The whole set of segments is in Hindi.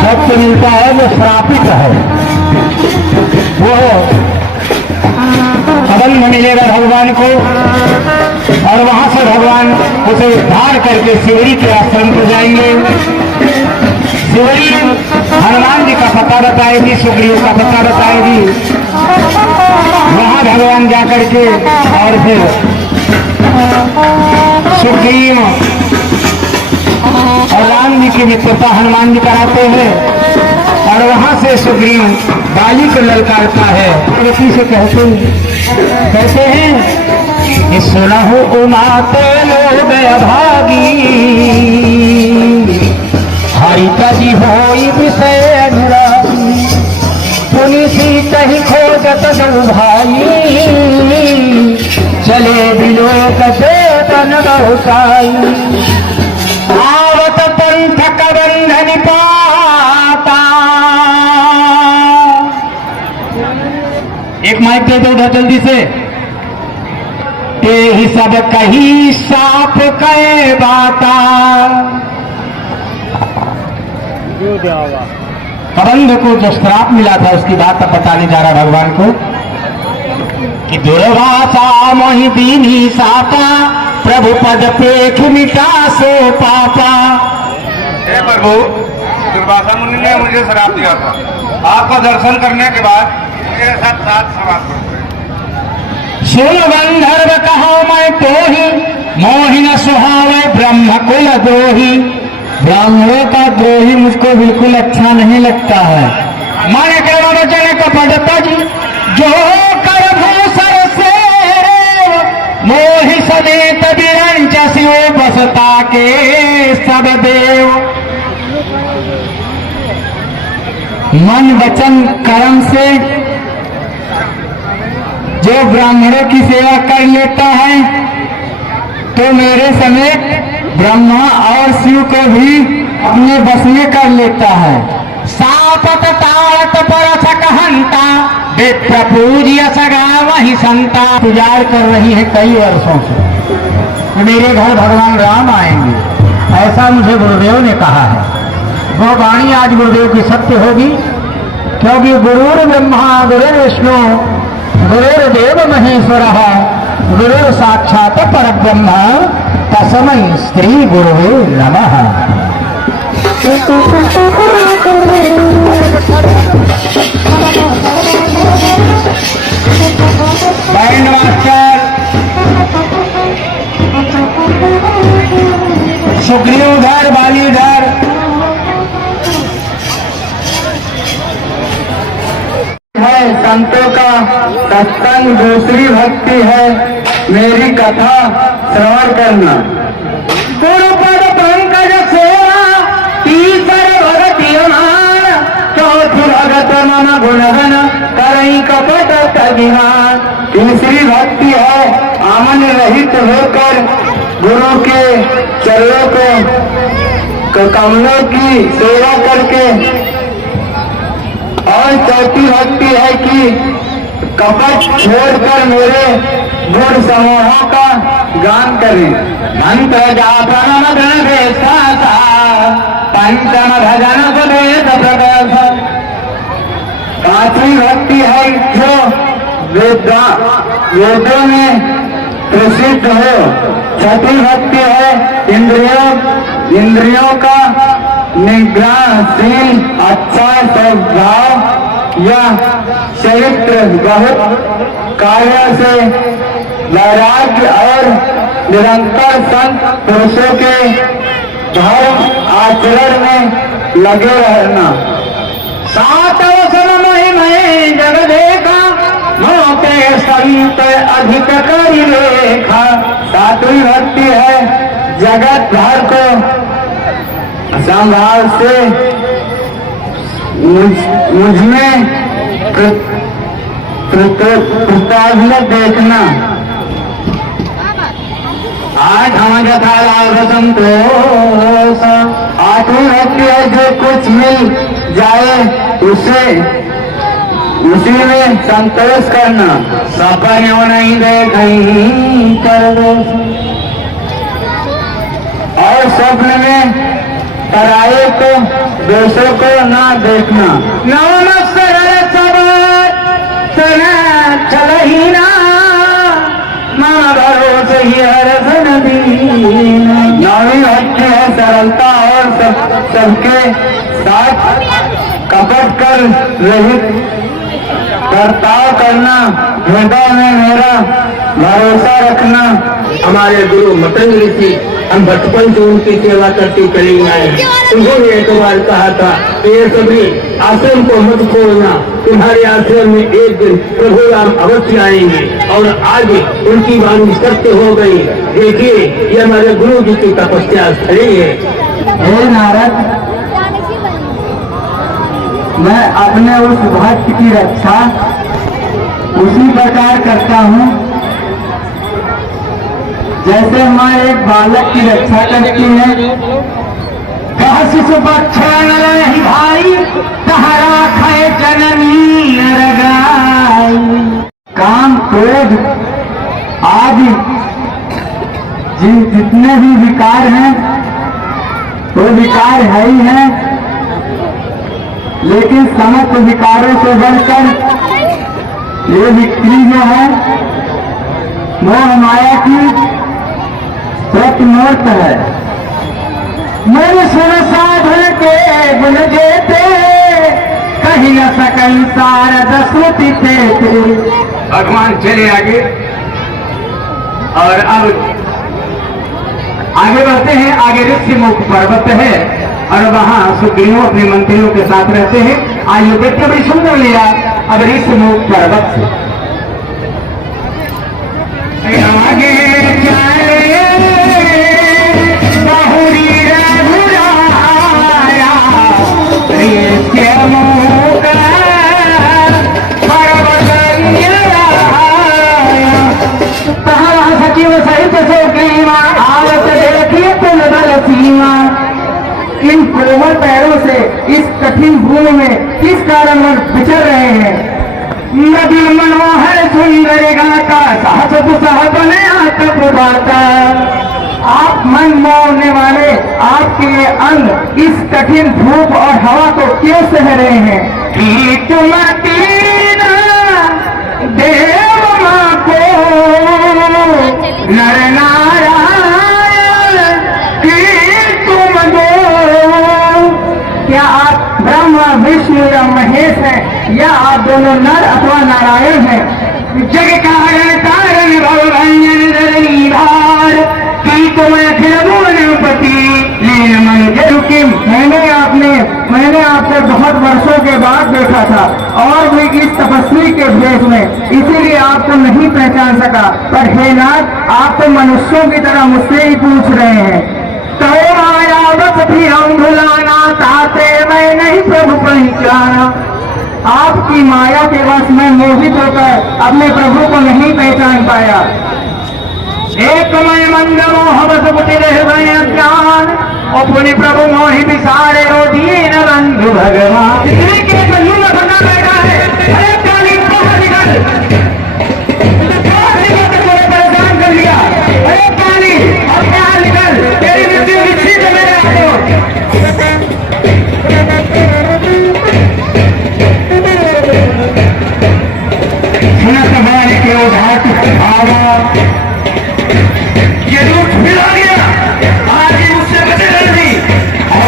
भक्त मिलता है वो श्रापित है, वो संबंध मिलेगा भगवान को और वहां से भगवान उसे उद्धार करके शिवरी के आश्रम को जाएंगे। शिवरी हनुमान जी का पता बताएगी, सुग्रीव का पता बताएगी, वहां भगवान जाकर के और फिर सुग्रीव और राम जी की मित्रता हनुमान जी कराते हैं और वहां से सुग्रीव बाली को ललकारता है। प्रकृति से कहते हैं सुनहु उमाते लोग अभागी, हरिता जी होई विषय अनुरागी, पुनि सीता ही खोजत जब भाई, चले बिलोक देतन बहुसाई, आवत पंथ बंधन पाता। एक माइक दे दो उधर जल्दी से। ते ही सब कही साफ कहे बाता, कबंध को जो श्राप मिला था उसकी बात अब बताने जा रहा भगवान को कि दुर्वासा मोहि दीनी सापा, प्रभु पद पेख मिटा सो पापा। हे प्रभु, दुर्वासा मुनि ने मुझे श्राप दिया था, आपका दर्शन करने के बाद मेरे साथ 7 सवाल करो। सुन गंधर्व कहो मैं तो ही, मोहिन सुहावे ब्रह्म कुल द्रोही। ब्राह्मणों का द्रोही मुझको बिल्कुल अच्छा नहीं लगता है। मन के वचन कपट तज जो कर भूसर से, मोहि समेत विरंच शिव बसता के सब देव। मन वचन कर्म से जो ब्राह्मणों की सेवा कर लेता है तो मेरे समेत ब्रह्मा और शिव को भी अपने बस में कर लेता है। सापत ताड़त परस कहंता, विप्र पूज्य सगा वही संता। इंतजार कर रही है कई वर्षों से मेरे घर भगवान राम आएंगे, ऐसा मुझे गुरुदेव ने कहा है। वो वाणी आज गुरुदेव की सत्य होगी, क्योंकि गुरुर ब्रह्मा गुरुर विष्णु गुरुर्देव महेश्वर, गुरुर साक्षात परब्रह्म, तस्मै श्री गुरुवे नमः। बैंड मास्टर सुग्रीव घर बाली घर। है संतों का सत्संग, दूसरी भक्ति है मेरी कथा श्रवण करना। गुरुपद पंकज सेवा, तीसर भगति मान, चौथी भगत मम गुणगन करई कपट तगिमान। तीसरी भक्ति है आमन रहित होकर गुरु के चरणों को कमलों की सेवा करके, और चौथी भक्ति है कि कपट छोड़कर मेरे गुण समूहों का गान करें। मंत्र जापन मग्न वेशा, पंचम भजन सुवेद प्रकाश। पांचवी भक्ति है जो वेदों में प्रसिद्ध हो। छठी भक्ति है इंद्रियों का निग्रहशील अच्छा स्वभाव या चरित्र, बहुत कार्य से वैराग्य और निरंतर संत पुरुषों के धर्म आचरण में लगे रहना। 7 वसन महिमय जग देखा, मोते संत अधिक करी लेखा। 7वीं भक्ति है जगत भर को संभाव से मुझमें कृतज्ञ देखना। आज हमारा था संतोष, आठवीं व्यक्ति है जो कुछ मिल जाए उसे उसी में संतोष करना। सपनों नहीं देखी कर दो, और स्वप्न में पराये को दोषों को ना देखना। नमस्कार चल ही ना माँ भरोसे ही हर दीना। नौवीं भक्ति है सरलता और सबके साथ कपट कर रहित बर्ताव करना। हृदय में मेरा भरोसा रखना। हमारे गुरु मतंग ऋषि हम बचपन से उनकी सेवा करते चले आए हैं। उन्होंने एक बार कहा था कि ये सभी आश्रम को मत छोड़ना, तुम्हारे आश्रम में एक दिन प्रभु राम अवश्य आएंगे। और आज उनकी वाणी सत्य हो गई। देखिए, ये हमारे गुरु जी की तपस्या स्थली है। हे नारद, मैं अपने उस भक्त की रक्षा उसी प्रकार करता हूँ जैसे माँ एक बालक की रक्षा करती है। कह शिशु बच्चन नहीं भाई, तहरा खाए जननी नरगाई। काम क्रोध आदि जितने भी विकार हैं वो विकार है ही हैं, लेकिन समस्त विकारों से बढ़कर ये विक्री जो है मोह माया की प्रतिमूर्त है। मन सुन साधन के गुण जेते, कहीं न सकल सारद श्रुति थे। भगवान चले आगे और अब आगे बढ़ते हैं। आगे ऋषिमुख पर्वत है और वहां सुग्रीव अपने मंत्रियों के साथ रहते हैं। आइए देखते बड़ी सुंदर लीला अब ऋषिमुख पर्वत से। आगे चले बहुरी रघुराया, ऋषिमुख पर्वत सचिव सहित सुग्रीवा आवत देखिए तुम बल सीमा। इन कोमल पैरों से इस कठिन भूमि में किस कारण विचर रहे हैं। नदी मनोहर सुंदर गाता, सहस दुसह बने आत्मदाता। आप मन मोहने वाले आपके ये अंग इस कठिन धूप और हवा को क्यों सह रहे हैं। कि तुम तीना देव मां को नर नारायण की तुम दो। क्या आप ब्रह्मा विष्णु या महेश हैं, या आप दोनों नर अथवा नारायण हैं। जग कारण कारण भवभंजन धरणीधार, की तुम अखिल भुवनपति लीन मन जरुकिम। मैंने आपको बहुत वर्षों के बाद देखा था और भी इस तपस्वी के भेष में, इसीलिए आपको नहीं पहचान सका। पर हे नाथ, आप तो मनुष्यों की तरह मुझसे ही पूछ रहे हैं। तो आया बस भी हम भुलाना चाहते, मैं नहीं प्रभु पहचाना। आपकी माया के वश में मोहित होकर अपने प्रभु को नहीं पहचान पाया। एक मैं मंद मोह बस कुटिर हृदय अज्ञान, और पुण्य प्रभु मोहि विसारे रो दीन बंधु भगवान। इतने के बंधु में बना बैठा है। अरे काली बाहर निकल, परेशान कर लिया। अरे काली अब बाहर निकल, तेरी मृत्यु निश्चित है मेरे हाथों। सुना तुम्हारे के उधार आवाज, ये रूप फिर आ गया। आज ही मुझसे बचे नहीं और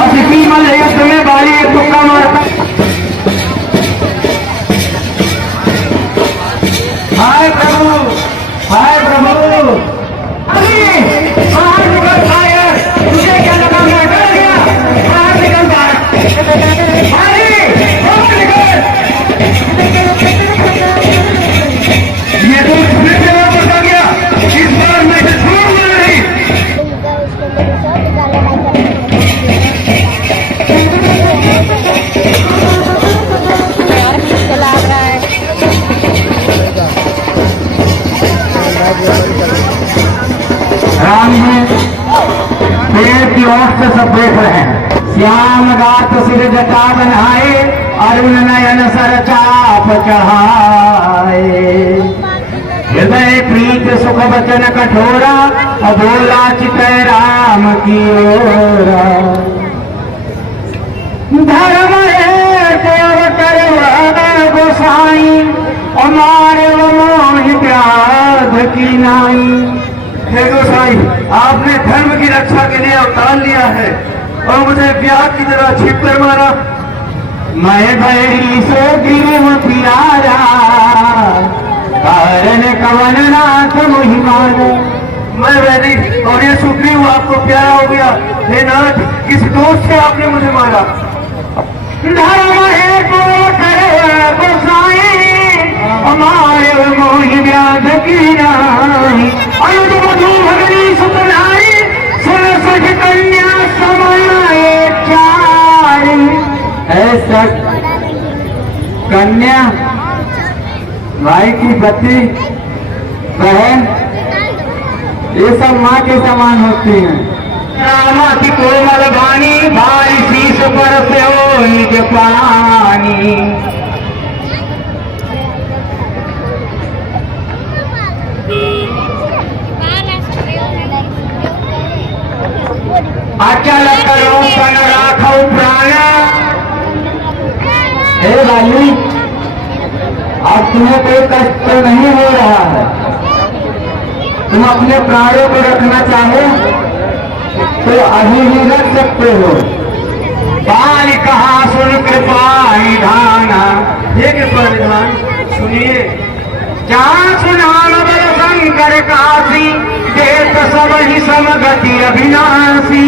बस इसी मल युद्ध में बाली एक तुक्का मारता। हाय प्रभु, हाय प्रभु। अरे बाहर निकल फायर, तुझे क्या लगा मैं डर गया? बाहर निकल बाहर। अरे बाहर निकल। ये तो फिर से वापस आ गया। इस बार मैं इसे छोड़ूंगा नहीं। राम जी पेड़ की ओर से सब देख रहे हैं। श्याम गात सिर जटा बनाए, अरुण नयन सर चाप चढ़ाए। हृदय प्रीत सुख वचन कठोरा, अबोला चितय राम की ओरा। धर्म गोसाई, हमारे मोहि व्याध की नाई। हे गोसाई, आपने धर्म की रक्षा के लिए अवतार लिया है और मुझे व्याध की तरह छिप कर मारा। मैं बैरी से गिरम पियारा, कारण कवन नाथ मुहि मारा। मैं वैदिक और ये सुग्रीव आपको प्यारा हो गया। हे नाथ, किस दोष से आपने मुझे मारा? धर्म है गोसाई, हमारे मोहि व्याध की नाई। अनुज मधु भगनी सुतनाई, सुन सख कन्या समाये चारी। ऐसा कन्या भाई की पति बहन ये सब माँ के समान होती हैं। रामति कोमल बानी, भाई शीश पर से हो निज पानी। अचल करो सन राखो प्राण। हे भाई, अब तुम्हें कोई कष्ट तो नहीं हो रहा है। तुम अपने प्राणों को रखना चाहो तो अभी भी रख सकते हो। बाल कहा सुन कृपा निधाना। ये कृपा निधान सुनिए। जहाँ सुनान बल शंकर काशी, देत सब ही समगति अविनाशी।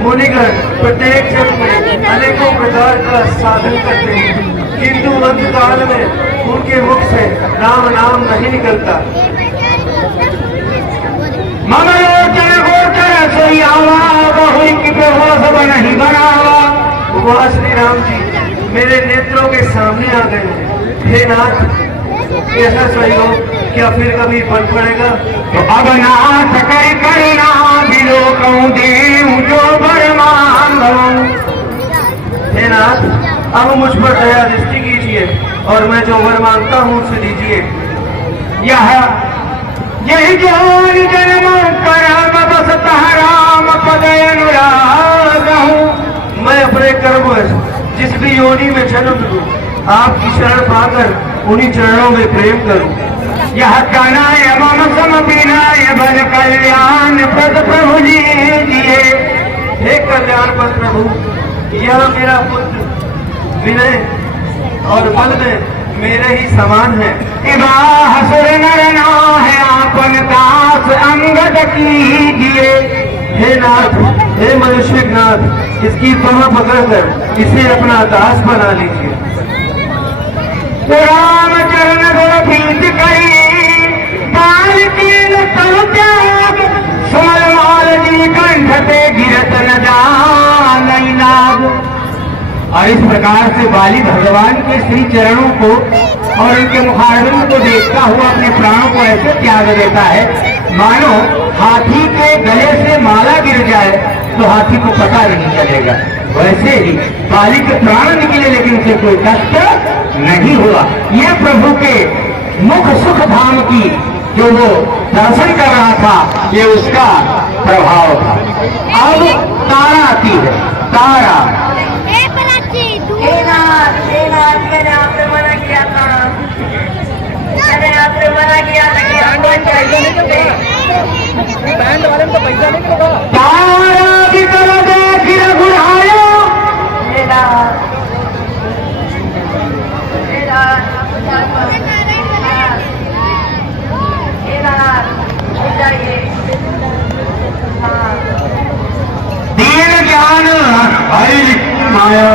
मुनिगण प्रत्येक जन्म में अनेकों प्रकार का साधन करते हैं, किंतु अंत काल में उनके मुख से राम नाम नहीं निकलता। ममलोचन गोचर सोयावा, बहु की बेहोश नहीं बनावा। वह श्री राम जी मेरे नेत्रों के सामने आ गए हैं। हे नाथ, ऐसा सही हो क्या फिर कभी बन पड़ेगा? तो अब नाथ कर करना बिलोकूं देऊं जो वर मांगूं। हे नाथ, अब मुझ पर दया दृष्टि कीजिए और मैं जो वर मांगता हूँ उसे दीजिए। यही जोन जन्म कर्म बस राम पद अनुराग हूँ। मैं अपने कर्म जिस भी योनि में जन्म लूं, आपकी शरण पाकर उन्हीं चरणों में प्रेम करूं। यह कनाय मम सम विनाय बल कल्याण पद प्रभु जी दिए। हे कल्याण पद प्रभु, यह मेरा पुत्र विनय और बल में मेरे ही समान है। हसुर नर है आपन दास अंगद कीजिए। हे नाथ, हे मनुष्य नाथ, इसकी बाह पकड़कर इसे अपना दास बना लीजिए। राम चरण गुण और इस प्रकार से बाली भगवान के श्री चरणों को और उनके मुखारविंद को देखता हुआ अपने प्राणों को ऐसे त्याग देता है मानो हाथी के गले से माला गिर जाए तो हाथी को पता नहीं चलेगा। वैसे ही बाली के प्राण निकले लेकिन उसे कोई कष्ट नहीं हुआ। ये प्रभु के मुख सुख धाम की जो वो दर्शन कर रहा था ये उसका प्रभाव था। अब तारा आती है। तारा मैंने आपसे मना किया था, मैंने आपसे मना किया था कि हम बैंड वाले में तो पैसा नहीं मिलेगा। तारा की तरह देख रघुरायो मेरा मेरा दीन ज्ञान हरि माया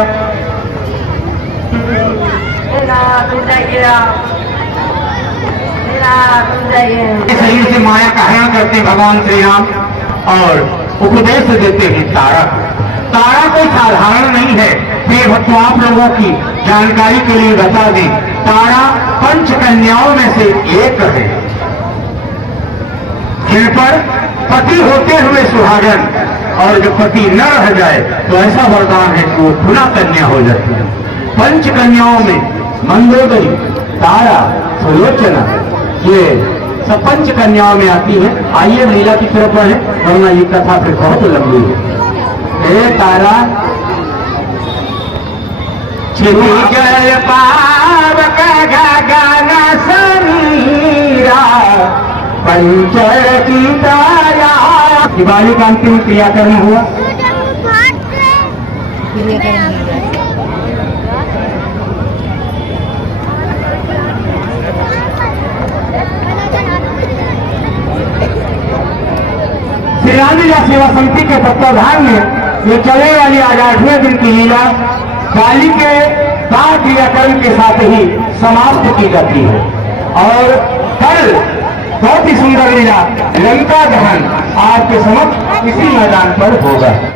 शरीर से माया का हरण करते भगवान श्री राम और उपदेश देते हैं तारा को। तारा कोई साधारण नहीं है। फिर भक्तों आप लोगों की जानकारी के लिए बता दें, तारा पंच कन्याओं में से एक है जिन पर पति होते हुए सुहागन और जब पति न रह जाए तो ऐसा वरदान है कि वो पुनः कन्या हो जाती है। पंच कन्याओं में मंदोदरी, तारा, सुलोचना ये सब पंच कन्याओं में आती है। आइए महिला की तरफ है वरना ये कथा फिर बहुत लंबी है। हे तारा जय पावक गाना समीरा पंचर की तारा। दिवाली का अंतिम क्रियाकर्म हुआ। श्री रामलीला सेवा समिति के तत्वाधान में ये चलने वाली आज 8वें दिन की लीला बाली के दान क्रियाकर्म के साथ ही समाप्त की जाती है। और कल बहुत ही सुंदर लीला लंका दहन आपके समक्ष इसी मैदान पर होगा।